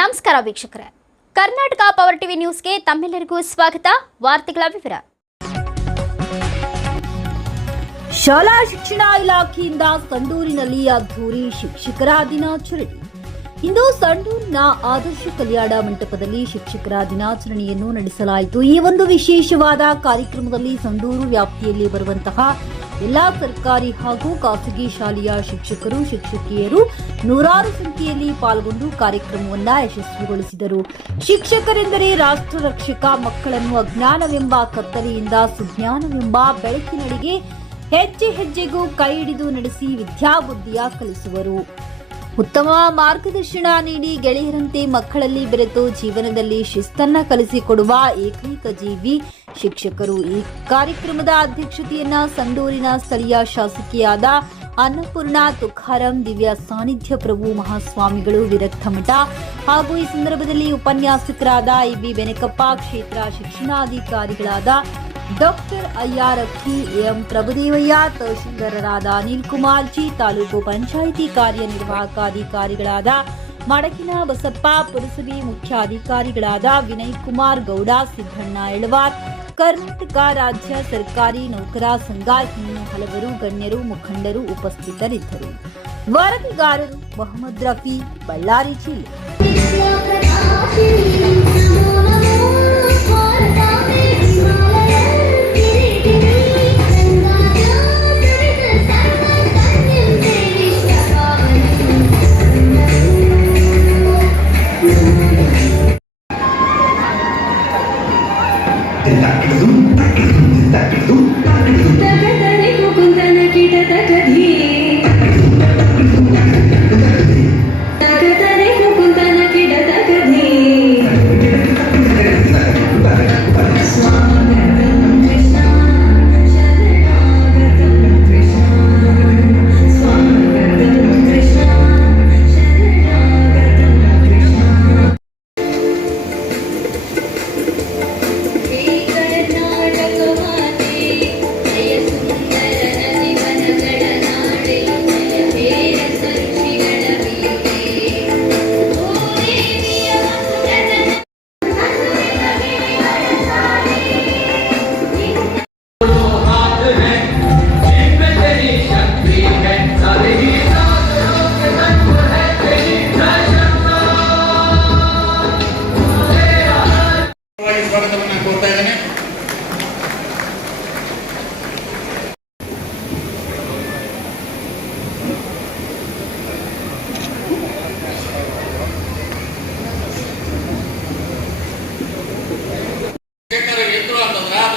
ನಮಸ್ಕಾರ ವೀಕ್ಷಕರೇ, Karnataka power TV ನ್ಯೂಸ್ಗೆ ತಮ್ಮೆಲ್ಲರಿಗೂ ಸ್ವಾಗತ. ವಾರ್ತೆಗಳ ವಿವರ. ಶಾಲಾ ಶಿಕ್ಷಣ ಇಲಾಖೆಯಿಂದ ಸಂಡೂರಿನಲ್ಲಿ ಅದ್ದೂರಿ ಶಿಕ್ಷಕರ ದಿನಾಚರಣೆ. ಇಂದು ಸಂಡೂರಿನ ಆದರ್ಶ ಕಲ್ಯಾಣ ಮಂಟಪದಲ್ಲಿ ಶಿಕ್ಷಕರ ದಿನಾಚರಣೆಯನ್ನು ನಡೆಸಲಾಯಿತು. ಈ ಒಂದು ವಿಶೇಷವಾದ ಕಾರ್ಯಕ್ರಮದಲ್ಲಿ ಸಂಡೂರು ವ್ಯಾಪ್ತಿಯಲ್ಲಿ ಬರುವಂತಹ ಎಲ್ಲಾ ಸರ್ಕಾರಿ ಹಾಗೂ ಖಾಸಗಿ ಶಾಲೆಯ ಶಿಕ್ಷಕರು ಶಿಕ್ಷಕಿಯರು ನೂರಾರು ಸಂಖ್ಯೆಯಲ್ಲಿ ಪಾಲ್ಗೊಂಡು ಕಾರ್ಯಕ್ರಮವನ್ನು ಯಶಸ್ವಿಗೊಳಿಸಿದರು. ಶಿಕ್ಷಕರೆಂದರೆ ರಾಷ್ಟ್ರ ರಕ್ಷಕ. ಮಕ್ಕಳನ್ನು ಅಜ್ಞಾನವೆಂಬ ಕತ್ತಲೆಯಿಂದ ಸುಜ್ಞಾನವೆಂಬ ಬೆಳಕಿನಡೆಗೆ ಹೆಜ್ಜೆ ಹೆಜ್ಜೆಗೂ ಕೈ ಹಿಡಿದು ನಡೆಸಿ ವಿದ್ಯಾಬುದ್ಧಿಯ ಕಲಿಸುವರು. ಉತ್ತಮ ಮಾರ್ಗದರ್ಶನ ನೀಡಿ ಗೆಳೆಯರಂತೆ ಮಕ್ಕಳಲ್ಲಿ ಬೆರೆತು ಜೀವನದಲ್ಲಿ ಶಿಸ್ತನ್ನ ಕಲಿಸಿಕೊಡುವ ಏಕೈಕ ಜೀವಿ ಶಿಕ್ಷಕರು. ಈ ಕಾರ್ಯಕ್ರಮದ ಅಧ್ಯಕ್ಷತೆಯನ್ನ ಸಂಡೂರಿನ ಸ್ಥಳೀಯ ಶಾಸಕಿಯಾದ ಅನ್ನಪೂರ್ಣ ತುಕಾರಾಂ, ದಿವ್ಯ ಸಾನ್ನಿಧ್ಯ ಪ್ರಭು ಮಹಾಸ್ವಾಮಿಗಳು, ವಿರಕ್ತ ಮಠ ಹಾಗೂ ಈ ಸಂದರ್ಭದಲ್ಲಿ ಉಪನ್ಯಾಸಕರಾದ IB ಬೆನಕಪ್ಪ, ಕ್ಷೇತ್ರ ಶಿಕ್ಷಣಾಧಿಕಾರಿಗಳಾದ ಡಾಕ್ಟರ್ ಅಯ್ಯಾರಕ್ಕಿ, ಎಂ ಪ್ರಭುದೇವಯ್ಯ, ತಹಶೀಲ್ದಾರರಾದ ಅನಿಲ್ ಕುಮಾರ್ ಜಿ, ತಾಲೂಕು ಪಂಚಾಯಿತಿ ಕಾರ್ಯನಿರ್ವಾಹಕ ಅಧಿಕಾರಿಗಳಾದ ಮಡಕಿನ ಬಸಪ್ಪ, ಪುರಸಭೆ ಮುಖ್ಯಾಧಿಕಾರಿಗಳಾದ ವಿನಯ್ ಕುಮಾರ್ ಗೌಡ, ಸಿದ್ದಣ್ಣ ಎಳವಾರ್, ಕರ್ನಾಟಕ ರಾಜ್ಯ ಸರ್ಕಾರಿ ನೌಕರ ಸಂಘ, ಇನ್ನು ಹಲವರು ಗಣ್ಯರು ಮುಖಂಡರು ಉಪಸ್ಥಿತರಿದ್ದರು. ವರದಿಗಾರರು ಮೊಹಮ್ಮದ್ ರಫಿ, ಬಳ್ಳಾರಿ ಜಿಲ್ಲೆ.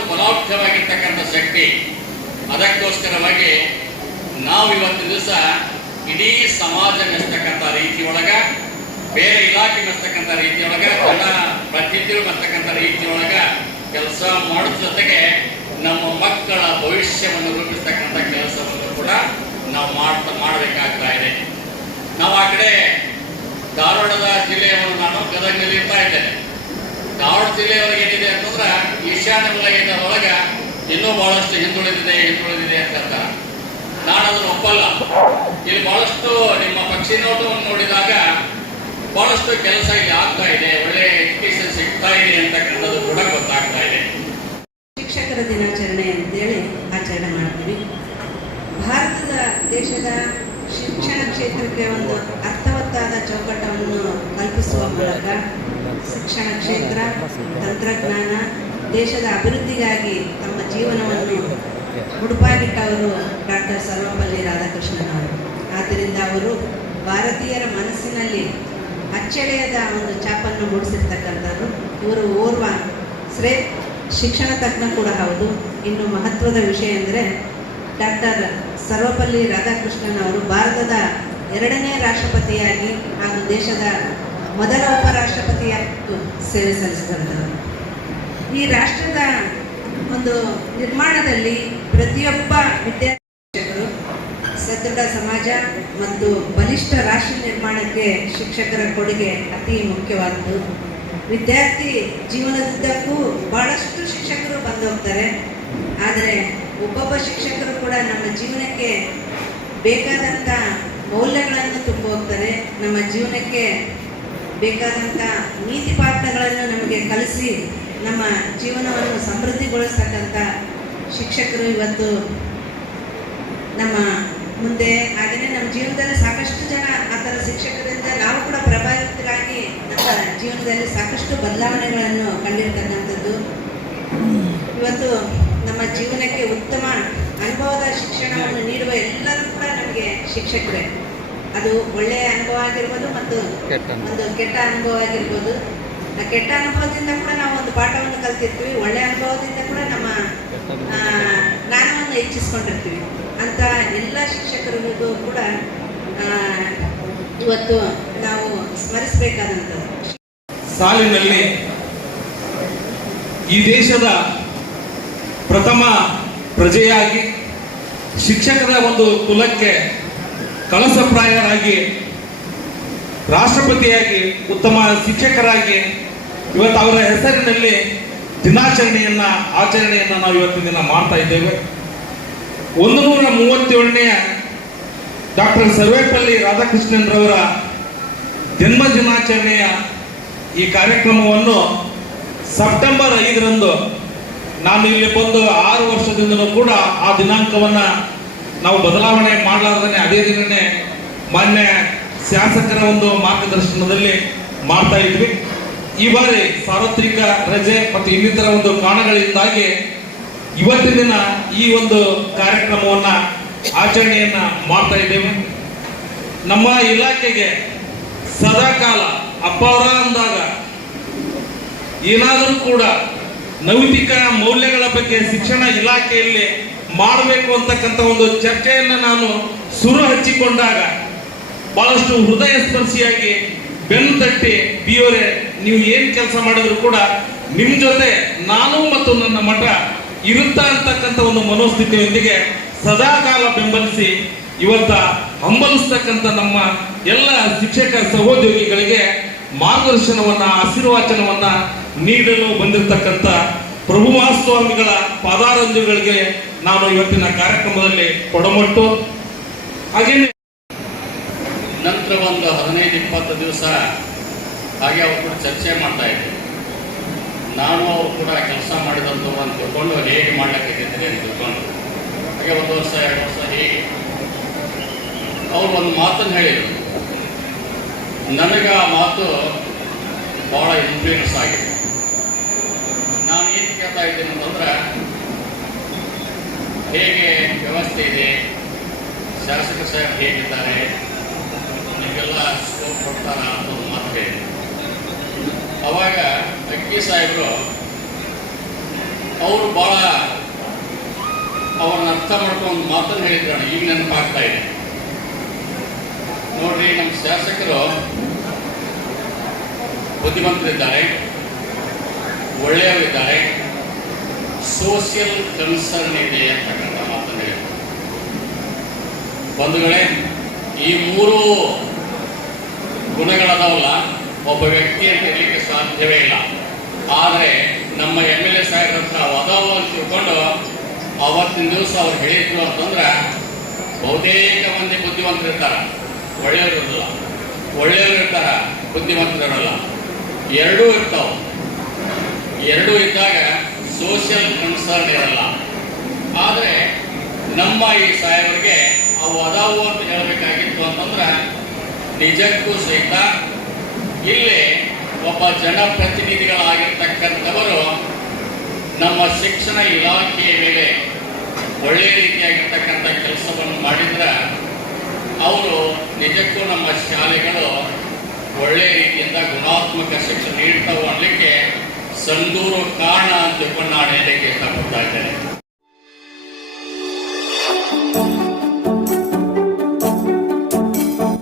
ಬಲಾಢ್ಯವಾಗಿರ್ತಕ್ಕಂಥ ಶಕ್ತಿ. ಅದಕ್ಕೋಸ್ಕರವಾಗಿ ನಾವು ಇವತ್ತಿನ ದಿವಸ ಇಡೀ ಸಮಾಜ ಮೆಚ್ಚತಕ್ಕಂಥ ರೀತಿಯೊಳಗ, ಬೇರೆ ಇಲಾಖೆ ಮೆಚ್ಚತಕ್ಕಂಥ ರೀತಿಯೊಳಗ, ಜನ ಪ್ರತಿನಿಧಿಗಳು ಮೆಚ್ಚತಕ್ಕಂಥ ರೀತಿಯೊಳಗ ಕೆಲಸ ಮಾಡೋದ್ರ ಜೊತೆಗೆ ನಮ್ಮ ಮಕ್ಕಳ ಭವಿಷ್ಯವನ್ನು ರೂಪಿಸ್ತಕ್ಕಂಥ ಕೆಲಸವನ್ನು ಕೂಡ ನಾವು ಮಾಡಬೇಕಾಗ್ತಾ ಇದೆ. ನಾವು ಆ ಕಡೆ ಧಾರವಾಡದ ಜಿಲ್ಲೆಯವರು, ನಾನು ಗದಗನಲ್ಲಿ ಇರ್ತಾ ಇದ್ದೇನೆ. ಧಾರವಾಡ ಜಿಲ್ಲೆಯೊಳಗೆ ಏನಿದೆ ಅಂತಂದ್ರೆ ಈಶಾನ್ಯ ವಲಯದೊಳಗೆ ಇನ್ನೂ ಬಹಳಷ್ಟು ಹಿಂದುಳಿದಿದೆ ಅಂತ ಹೇಳ್ತಾರೆ. ನಾನು ಅದನ್ನು ಒಪ್ಪಲ್ಲ. ಇಲ್ಲಿ ಬಹಳಷ್ಟು ನಿಮ್ಮ ಪಕ್ಷಿ ನೋಟವನ್ನು ನೋಡಿದಾಗ ಬಹಳಷ್ಟು ಕೆಲಸ ಇಲ್ಲಿ ಆಗ್ತಾ ಇದೆ, ಒಳ್ಳೆ ಎಜುಕೇಶನ್ ಸಿಗ್ತಾ ಇದೆ ಅಂತಕ್ಕಂಥದ್ದು ಕೂಡ ಗೊತ್ತಾಗ್ತಾ ಇದೆ. ಶಿಕ್ಷಕರ ದಿನಾಚರಣೆ ಅಂತೇಳಿ ಆಚರಣೆ ಮಾಡ್ತೀವಿ. ದೇಶದ ಶಿಕ್ಷಣ ಕ್ಷೇತ್ರಕ್ಕೆ ಒಂದು ಅರ್ಥವತ್ತಾದ ಚೌಕಟ್ಟನ್ನು ಕಲ್ಪಿಸುವ ಮೂಲಕ ಶಿಕ್ಷಣ ಕ್ಷೇತ್ರ, ತಂತ್ರಜ್ಞಾನ, ದೇಶದ ಅಭಿವೃದ್ಧಿಗಾಗಿ ತಮ್ಮ ಜೀವನವನ್ನು ಮುಡುಪಾಗಿಟ್ಟವರು ಡಾಕ್ಟರ್ ಸರ್ವಪಲ್ಲಿ ರಾಧಾಕೃಷ್ಣನ್ ಅವರು. ಆದ್ದರಿಂದ ಅವರು ಭಾರತೀಯರ ಮನಸ್ಸಿನಲ್ಲಿ ಅಚ್ಚಳಿಯದ ಒಂದು ಛಾಪನ್ನು ಮೂಡಿಸಿರ್ತಕ್ಕಂಥದ್ದು. ಇವರು ಓರ್ವ ಶಿಕ್ಷಣ ತಜ್ಞ ಕೂಡ ಹೌದು. ಇನ್ನು ಮಹತ್ವದ ವಿಷಯ ಅಂದರೆ ಡಾಕ್ಟರ್ ಸರ್ವಪಲ್ಲಿ ರಾಧಾಕೃಷ್ಣನ್ ಅವರು ಭಾರತದ 2ನೇ ರಾಷ್ಟ್ರಪತಿಯಾಗಿ ಹಾಗೂ ದೇಶದ ಮೊದಲ ಉಪರಾಷ್ಟ್ರಪತಿಯಾಗಿ ಸೇವೆ ಸಲ್ಲಿಸಿದಂಥವರು. ಈ ರಾಷ್ಟ್ರದ ಒಂದು ನಿರ್ಮಾಣದಲ್ಲಿ ಪ್ರತಿಯೊಬ್ಬ ವಿದ್ಯಾರ್ಥಿಗಳು ಸದೃಢ ಸಮಾಜ ಮತ್ತು ಬಲಿಷ್ಠ ರಾಷ್ಟ್ರ ನಿರ್ಮಾಣಕ್ಕೆ ಶಿಕ್ಷಕರ ಕೊಡುಗೆ ಅತಿ ಮುಖ್ಯವಾದ್ದು. ವಿದ್ಯಾರ್ಥಿ ಜೀವನದುದ್ದಕ್ಕೂ ಬಹಳಷ್ಟು ಶಿಕ್ಷಕರು ಬಂದು ಹೋಗ್ತಾರೆ. ಆದರೆ ಒಬ್ಬೊಬ್ಬ ಶಿಕ್ಷಕರು ಕೂಡ ನಮ್ಮ ಜೀವನಕ್ಕೆ ಬೇಕಾದಂಥ ಮೌಲ್ಯಗಳನ್ನು ತುಂಬ ಹೋಗ್ತಾರೆ. ನಮ್ಮ ಜೀವನಕ್ಕೆ ಬೇಕಾದಂಥ ನೀತಿ ಪಾಠಗಳನ್ನು ನಮಗೆ ಕಲಿಸಿ ನಮ್ಮ ಜೀವನವನ್ನು ಸಮೃದ್ಧಿಗೊಳಿಸ್ತಕ್ಕಂಥ ಶಿಕ್ಷಕರು ಇವತ್ತು ನಮ್ಮ ಮುಂದೆ. ಹಾಗೆಯೇ ನಮ್ಮ ಜೀವನದಲ್ಲಿ ಸಾಕಷ್ಟು ಜನ ಆ ಥರ ಶಿಕ್ಷಕರಿಂದ ನಾವು ಕೂಡ ಪ್ರಭಾವಿತರಾಗಿ ನಮ್ಮ ಜೀವನದಲ್ಲಿ ಸಾಕಷ್ಟು ಬದಲಾವಣೆಗಳನ್ನು ಕಂಡಿರ್ತಕ್ಕಂಥದ್ದು. ಇವತ್ತು ನಮ್ಮ ಜೀವನಕ್ಕೆ ಉತ್ತಮ ಅನುಭವದ ಶಿಕ್ಷಣವನ್ನು ನೀಡುವ ಎಲ್ಲರೂ ಕೂಡ ನಮಗೆ ಶಿಕ್ಷಕರೇ. ಅದು ಒಳ್ಳೆಯ ಅನುಭವ ಆಗಿರ್ಬೋದು ಮತ್ತು ಒಂದು ಕೆಟ್ಟ ಅನುಭವ ಆಗಿರ್ಬೋದು. ಆ ಕೆಟ್ಟ ಅನುಭವದಿಂದ ಕೂಡ ನಾವು ಒಂದು ಪಾಠವನ್ನು ಕಲ್ತಿರ್ತೀವಿ, ಒಳ್ಳೆಯ ಅನುಭವದಿಂದ ಕೂಡ ನಮ್ಮ ಜ್ಞಾನವನ್ನು ಹೆಚ್ಚಿಸ್ಕೊಂಡಿರ್ತೀವಿ. ಅಂತ ಎಲ್ಲ ಶಿಕ್ಷಕರಿಗೂ ಕೂಡ ಇವತ್ತು ನಾವು ಸ್ಮರಿಸಬೇಕಾದಂಥದ್ದು. ಸಾಲಿನಲ್ಲಿ ಈ ದೇಶದ ಪ್ರಥಮ ಪ್ರಜೆಯಾಗಿ ಶಿಕ್ಷಕರ ಒಂದು ಕುಲಕ್ಕೆ ಕಳಸಪ್ರಾಯರಾಗಿ ರಾಷ್ಟ್ರಪತಿಯಾಗಿ ಉತ್ತಮ ಶಿಕ್ಷಕರಾಗಿ ಇವತ್ತು ಅವರ ಹೆಸರಿನಲ್ಲಿ ಆಚರಣೆಯನ್ನು ನಾವು ಇವತ್ತಿನ ದಿನ ಮಾಡ್ತಾ ಇದ್ದೇವೆ. 137ನೇ ಡಾಕ್ಟರ್ ಸರ್ವೇಪಲ್ಲಿ ರಾಧಾಕೃಷ್ಣನ್ರವರ ಜನ್ಮ ದಿನಾಚರಣೆಯ ಈ ಕಾರ್ಯಕ್ರಮವನ್ನು ಸೆಪ್ಟೆಂಬರ್ 5ರಂದು ನಾನು ಇಲ್ಲಿ ಬಂದು 6 ವರ್ಷದಿಂದಲೂ ಕೂಡ ಆ ದಿನಾಂಕವನ್ನು ನಾವು ಬದಲಾವಣೆ ಮಾಡಲಾರ್ದೇ ಅದೇ ದಿನನೇ ಮಾನ್ಯ ಶಾಸಕರ ಒಂದು ಮಾರ್ಗದರ್ಶನದಲ್ಲಿ ಮಾಡ್ತಾ ಇದ್ವಿ. ಈ ಬಾರಿ ಸಾರ್ವತ್ರಿಕ ರಜೆ ಮತ್ತು ಇನ್ನಿತರ ಒಂದು ಕಾರಣಗಳಿಂದಾಗಿ ಇವತ್ತಿನ ದಿನ ಈ ಒಂದು ಕಾರ್ಯಕ್ರಮವನ್ನ ಆಚರಣೆಯನ್ನ ಮಾಡ್ತಾ ಇದ್ದೇವೆ. ನಮ್ಮ ಇಲಾಖೆಗೆ ಸದಾಕಾಲ ಅಪಾರ ಅಂದಾಗ ಏನಾದರೂ ಕೂಡ ನೈತಿಕ ಮೌಲ್ಯಗಳ ಬಗ್ಗೆ ಶಿಕ್ಷಣ ಇಲಾಖೆಯಲ್ಲಿ ಮಾಡಬೇಕು ಅಂತಕ್ಕಂಥ ಒಂದು ಚರ್ಚೆಯನ್ನು ನಾನು ಸುರು ಹಚ್ಚಿಕೊಂಡಾಗ ಬಹಳಷ್ಟು ಹೃದಯ ಸ್ಪರ್ಶಿಯಾಗಿ ಬೆನ್ನು ತಟ್ಟಿ ಬಿಯೋರೆ ನೀವು ಏನ್ ಕೆಲಸ ಮಾಡಿದ್ರು ಕೂಡ ನಿಮ್ ಜೊತೆ ನಾನು ಮತ್ತು ನನ್ನ ಮಠ ಇರುತ್ತಾ ಅಂತಕ್ಕಂಥ ಒಂದು ಮನೋಸ್ಥಿತಿಯೊಂದಿಗೆ ಸದಾಕಾಲ ಬೆಂಬಲಿಸಿ ಇವತ್ತ ಹಂಬಲಿಸ್ತಕ್ಕಂಥ ನಮ್ಮ ಎಲ್ಲ ಶಿಕ್ಷಕ ಸಹೋದ್ಯೋಗಿಗಳಿಗೆ ಮಾರ್ಗದರ್ಶನವನ್ನ ಆಶೀರ್ವಾಚನವನ್ನ ನೀಡಲು ಬಂದಿರತಕ್ಕಂಥ ಪ್ರಭುಮಹಾಸ್ವಾಮಿಗಳ ಪಾದಾರಂಜುಗಳಿಗೆ ನಾನು ಇವತ್ತಿನ ಕಾರ್ಯಕ್ರಮದಲ್ಲಿ ಕೊಡಮಟ್ಟು. ಹಾಗೇನೆ ನಂತರ ಒಂದು 15-20 ದಿವಸ ಹಾಗೆ ಅವರು ಕೂಡ ಚರ್ಚೆ ಮಾಡ್ತಾ ಇದ್ದೆ. ನಾನು ಅವರು ಕೂಡ ಕೆಲಸ ಮಾಡಿದಂಥವ್ರು ಅಂತ ತಿಳ್ಕೊಂಡು ಹೇಗೆ ಮಾಡ್ಲಿಕ್ಕಿದ್ದೀರಿ ಅಂತ ತಿಳ್ಕೊಂಡು ಹಾಗೆ 1 ವರ್ಷ 2 ವರ್ಷ ಹೇಗೆ ಅವರು ಒಂದು ಮಾತನ್ನು ಹೇಳಿದರು. ನನಗೆ ಆ ಮಾತು ಭಾಳ ಇನ್ಫ್ಲೂಯೆನ್ಸ್ ಆಗಿದೆ. ನಾನು ಏನು ಕೇಳ್ತಾ ಇದ್ದೀನಿ ಅಂತಂದ್ರೆ ಹೇಗೆ ವ್ಯವಸ್ಥೆ ಇದೆ, ಶಾಸಕ ಸಾಹೇಬ್ ಹೇಗಿದ್ದಾರೆ, ನಿಮಗೆಲ್ಲ ಸ್ಕೋಪ್ ಕೊಡ್ತಾರ ಅಂತ ಒಂದು ಮಾತು ಹೇಳಿದೆ. ಅವಾಗ ಅಕ್ಕಿ ಸಾಹೇಬರು ಅವರು ಭಾಳ ಅವ್ರನ್ನ ಅರ್ಥ ಮಾಡ್ಕೊಂಡು ಮಾತನ್ನು ಹೇಳಿದ್ರು. ಈಗ ನೆನಪಾಗ್ತಾ ಇದೆ ನೋಡ್ರಿ, ನಮ್ಮ ಶಾಸಕರು ಬುದ್ಧಿವಂತರಿದ್ದಾರೆ, ಒಳ್ಳೆಯವರಿದ್ದಾರೆ, ಸೋಷಿಯಲ್ ಕನ್ಸರ್ನ್ ಇದೆ ಅಂತಕ್ಕಂಥ ಮಾತನ್ನು ಹೇಳಿದ್ರು. ಬಂಧುಗಳೇ, ಈ 3 ಗುಣಗಳದಾವಲ್ಲ ಒಬ್ಬ ವ್ಯಕ್ತಿ ಅಂತ ಇರಲಿಕ್ಕೆ ಸಾಧ್ಯವೇ ಇಲ್ಲ. ಆದರೆ ನಮ್ಮ MLA ಸಾಹೇಬ್ರ ಹತ್ರ ಅದಾವು ಅಂತ ತಿಳ್ಕೊಂಡು ಅವತ್ತಿನ ದಿವಸ ಅವ್ರು ಹೇಳಿದ್ರು ಅಂತಂದ್ರೆ ಬಹುತೇಕ ಮಂದಿ ಬುದ್ಧಿವಂತರಿರ್ತಾರ, ಒಳ್ಳೆಯವರು ಇರಲ್ಲ, ಒಳ್ಳೆಯವರು ಇರ್ತಾರ, ಬುದ್ಧಿವಂತರಿರಲ್ಲ, ಎರಡೂ ಇರ್ತಾವ. ಎರಡೂ ಇದ್ದಾಗ ಸೋಷಿಯಲ್ ಕನ್ಸರ್ನ್ ಇರಲ್ಲ. ಆದರೆ ನಮ್ಮ ಈ ಸಾಹೇಬರಿಗೆ ಅವು ಅದಾವು ಅಂತ ಹೇಳಬೇಕಾಗಿತ್ತು ಅಂತಂದ್ರೆ ನಿಜಕ್ಕೂ ಸಹಿತ ಇಲ್ಲಿ ಒಬ್ಬ ಜನಪ್ರತಿನಿಧಿಗಳಾಗಿರ್ತಕ್ಕಂಥವರು ನಮ್ಮ ಶಿಕ್ಷಣ ಇಲಾಖೆಯ ಮೇಲೆ ಒಳ್ಳೆಯ ರೀತಿಯಾಗಿರ್ತಕ್ಕಂಥ ಕೆಲಸವನ್ನು ಮಾಡಿದ್ರೆ ಅವರು ನಿಜಕ್ಕೂ ನಮ್ಮ ಶಾಲೆಗಳು ಒಳ್ಳೆಯ ರೀತಿಯಿಂದ ಗುಣಾತ್ಮಕ ಶಿಕ್ಷಣ ನೀಡ್ತಾವೆ ಅನ್ನಲಿಕ್ಕೆ ಸಂದೂರು ಕಾರಣ ಅಂತ ತಿಳ್ಕೊಂಡು ನಾನು ಹೇಳಲಿಕ್ಕೆ ಇಷ್ಟಪಡ್ತಾ ಇದ್ದೇನೆ.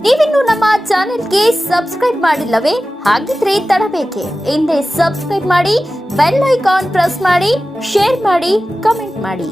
ನೀವಿನ್ನು ನಮ್ಮ ಚಾನೆಲ್ಗೆ ಸಬ್ಸ್ಕ್ರೈಬ್ ಮಾಡಿಲ್ಲವೇ? ಹಾಗಿದ್ರೆ ತಡಬೇಕೆ? ಹಿಂದೆ ಸಬ್ಸ್ಕ್ರೈಬ್ ಮಾಡಿ, ಬೆಲ್ ಐಕಾನ್ ಪ್ರೆಸ್ ಮಾಡಿ, ಶೇರ್ ಮಾಡಿ, ಕಮೆಂಟ್ ಮಾಡಿ.